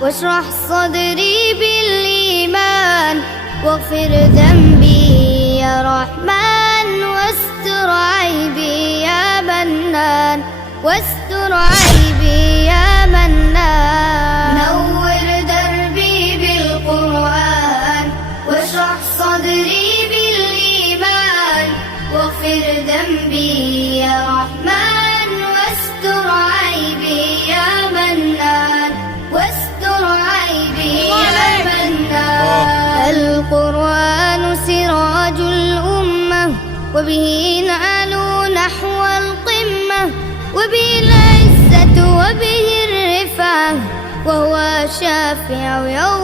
واشرح صدري بالإيمان واغفر ذنبي يا رحمن واستر عيبي يا منان واستر عيبي يا منان نور دربي بالقرآن واشرح صدري بالإيمان واغفر ذنبي يا رحمن واستر عيبي يا منان واستر عيبي يا منان القرآن سراج الأمة وبه نعلو نحو القمة وبه العزة وبه الرفعة وهو شافع يوم